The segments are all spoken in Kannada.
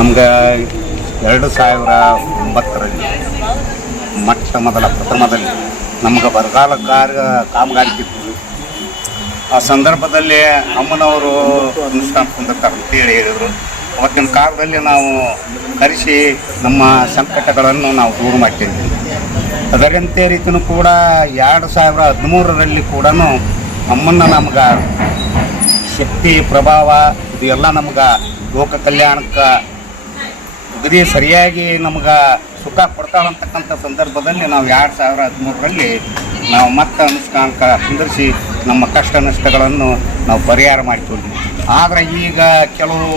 ನಮ್ಗೆ 2009ರಲ್ಲಿ ಪ್ರಥಮದಲ್ಲಿ ನಮ್ಗೆ ಬರಗಾಲ ಕಾಮಗಾರಿಕೆ ಇತ್ತು. ಆ ಸಂದರ್ಭದಲ್ಲಿ ಅಮ್ಮನವರು ಅನುಷ್ಠಾನ ಹೊಂದಿರ್ತಾರೆ ಅಂತೇಳಿ ಹೇಳಿದರು. ಅವತ್ತಿನ ಕಾಲದಲ್ಲಿ ನಾವು ಕರೆಸಿ ನಮ್ಮ ಸಂಕಟಗಳನ್ನು ನಾವು ದೂರ ಮಾಡ್ತಿದ್ವಿ. ಅದರಂತೆ ರೀತಿಯೂ ಕೂಡ 2013ರಲ್ಲಿ ಕೂಡ ಅಮ್ಮನ ನಮ್ಗೆ ಶಕ್ತಿ ಪ್ರಭಾವ ಇದು ಎಲ್ಲ ನಮ್ಗೆ ಲೋಕ ಕಲ್ಯಾಣಕ್ಕೆ ಅಗದಿ ಸರಿಯಾಗಿ ನಮ್ಗೆ ಸುಖ ಕೊಡ್ತಾಳಂತಕ್ಕಂಥ ಸಂದರ್ಭದಲ್ಲಿ ನಾವು 2013ರಲ್ಲಿ ನಾವು ಮತ್ತೆ ಅನುಷ್ಠಾನಕ್ಕೆ ಕುಂದಿರಿಸಿ ನಮ್ಮ ಕಷ್ಟ ನಷ್ಟಗಳನ್ನು ನಾವು ಪರಿಹಾರ ಮಾಡಿಕೊಂಡ್ವಿ. ಆದರೆ ಈಗ ಕೆಲವು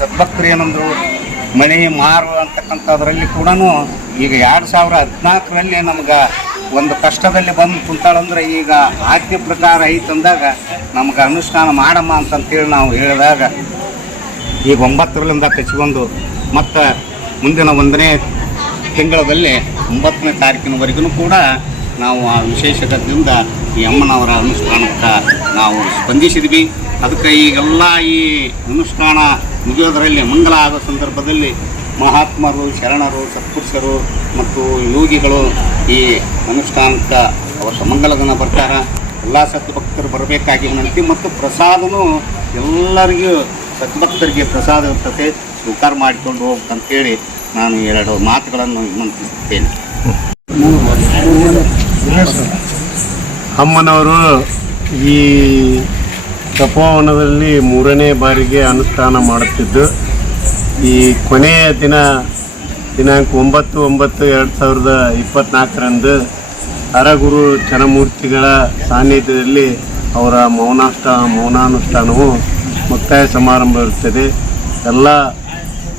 ಸದ್ಭಕ್ತರು ಏನಂದರು ಮನೆ ಮಾರು ಅಂತಕ್ಕಂಥದ್ರಲ್ಲಿ ಕೂಡ ಈಗ 2014ರಲ್ಲಿ ನಮ್ಗೆ ಒಂದು ಕಷ್ಟದಲ್ಲಿ ಬಂದು ಕುಂತಾಳಂದ್ರೆ ಈಗ ಆಜ್ಞೆ ಪ್ರಕಾರ ಐತಂದಾಗ ನಮ್ಗೆ ಅನುಷ್ಠಾನ ಮಾಡಮ್ಮ ಅಂತಂತೇಳಿ ನಾವು ಹೇಳಿದಾಗ ಈಗ 9ರಿಂದ ಕಚ್ಕೊಂಡು ಮತ್ತು ಮುಂದಿನ 1ನೇ ತಿಂಗಳಲ್ಲಿ 9ನೇ ತಾರೀಕಿನವರೆಗೂ ಕೂಡ ನಾವು ಆ ವಿಶೇಷತೆಯಿಂದ ಈ ಅಮ್ಮನವರ ಅನುಷ್ಠಾನಕ್ಕೆ ನಾವು ಸ್ಪಂದಿಸಿದ್ವಿ. ಅದಕ್ಕೆ ಈಗೆಲ್ಲ ಈ ಅನುಷ್ಠಾನ ಮುಗಿಯೋದರಲ್ಲಿ ಮಂಗಲ ಆಗೋ ಸಂದರ್ಭದಲ್ಲಿ ಮಹಾತ್ಮರು, ಶರಣರು, ಸತ್ಪುರುಷರು ಮತ್ತು ಯೋಗಿಗಳು ಈ ಅನುಷ್ಠಾನಕ್ಕೆ ಅವರ ಮಂಗಲ ದಿನ ಬರ್ತಾರೆ. ಎಲ್ಲ ಸದ್ಭಕ್ತರು ಬರಬೇಕಾಗಿ ವಿನಂತಿ. ಮತ್ತು ಪ್ರಸಾದನೂ ಎಲ್ಲರಿಗೂ ಸದ್ಭಕ್ತರಿಗೆ ಪ್ರಸಾದ ಇರ್ತದೆ, ಸ್ವೀಕಾರ ಮಾಡಿಕೊಂಡು ಹೋಗ್ಬೇಕಂತೇಳಿ ನಾನು 2 ಮಾತುಗಳನ್ನು ವಿನಂತಿಸುತ್ತೇನೆ. ಅಮ್ಮನವರು ಈ ತಪೋವನದಲ್ಲಿ 3ನೇ ಬಾರಿಗೆ ಅನುಷ್ಠಾನ ಮಾಡುತ್ತಿದ್ದು, ಈ ಕೊನೆಯ ದಿನಾಂಕ 9/9/2024ರಂದು ಹರಗುರು ಚನ್ನಮೂರ್ತಿಗಳ ಸಾನ್ನಿಧ್ಯದಲ್ಲಿ ಅವರ ಮೌನಾನುಷ್ಠಾನವು ಮುಕ್ತಾಯ ಸಮಾರಂಭ ಇರುತ್ತದೆ. ಎಲ್ಲ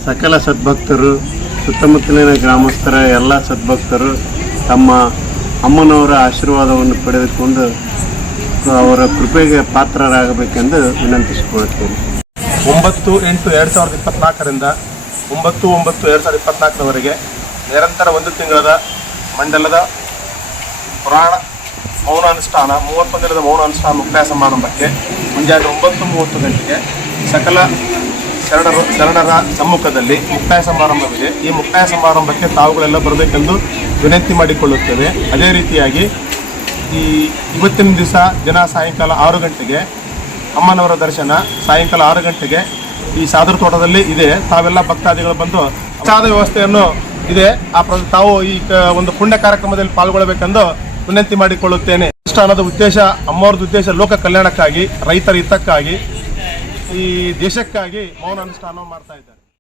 ಸಕಲ ಸದ್ಭಕ್ತರು, ಸುತ್ತಮುತ್ತಲಿನ ಗ್ರಾಮಸ್ಥರ ಎಲ್ಲ ಸದ್ಭಕ್ತರು ತಮ್ಮ ಅಮ್ಮನವರ ಆಶೀರ್ವಾದವನ್ನು ಪಡೆದುಕೊಂಡು ಅವರ ಕೃಪೆಗೆ ಪಾತ್ರರಾಗಬೇಕೆಂದು ವಿನಂತಿಸಿಕೊಳ್ಳುತ್ತೇನೆ. 9/8/2024ರಿಂದ 9/9/2024ರವರೆಗೆ ನಿರಂತರ 1 ತಿಂಗಳ ಮಂಡಲದ ಪುರಾಣ ಮೌನಾನುಷ್ಠಾನ 31 ದಿನದ ಮೌನಾನುಷ್ಠಾನ ಮುಕ್ತಾಯ ಸಮಾರಂಭಕ್ಕೆ ಮುಂಜಾನೆ 9:30 ಗಂಟೆಗೆ ಸಕಲ ಶರಣರ ಸಮ್ಮುಖದಲ್ಲಿ ಮುಕ್ತಾಯ ಸಮಾರಂಭವಿದೆ. ಈ ಮುಕ್ತಾಯ ಸಮಾರಂಭಕ್ಕೆ ತಾವುಗಳೆಲ್ಲ ಬರಬೇಕೆಂದು ವಿನಂತಿ ಮಾಡಿಕೊಳ್ಳುತ್ತೇವೆ. ಅದೇ ರೀತಿಯಾಗಿ ಇವತ್ತಿನ ದಿವಸ ಸಾಯಂಕಾಲ 6 ಗಂಟೆಗೆ ಅಮ್ಮನವರ ದರ್ಶನ, ಸಾಯಂಕಾಲ 6 ಗಂಟೆಗೆ ಈ ಸಾದರ ತೋಟದಲ್ಲಿ ಇದೆ. ತಾವೆಲ್ಲ ಭಕ್ತಾದಿಗಳು ಬಂದು ಪ್ರಸಾದ ವ್ಯವಸ್ಥೆಯನ್ನು ಇದೆ. ತಾವು ಈ ಒಂದು ಪುಣ್ಯ ಕಾರ್ಯಕ್ರಮದಲ್ಲಿ ಪಾಲ್ಗೊಳ್ಳಬೇಕೆಂದು ವಿನಂತಿ ಮಾಡಿಕೊಳ್ಳುತ್ತೇನೆ. ಅನುಷ್ಠಾನದ ಉದ್ದೇಶ, ಅಮ್ಮವ್ರದ್ದು ಉದ್ದೇಶ ಲೋಕ ಕಲ್ಯಾಣಕ್ಕಾಗಿ, ರೈತರ ಹಿತಕ್ಕಾಗಿ, ಈ ದೇಶಕ್ಕಾಗಿ ಮೌನ ಅನುಷ್ಠಾನ ಮಾಡ್ತಾ ಇದ್ದಾರೆ.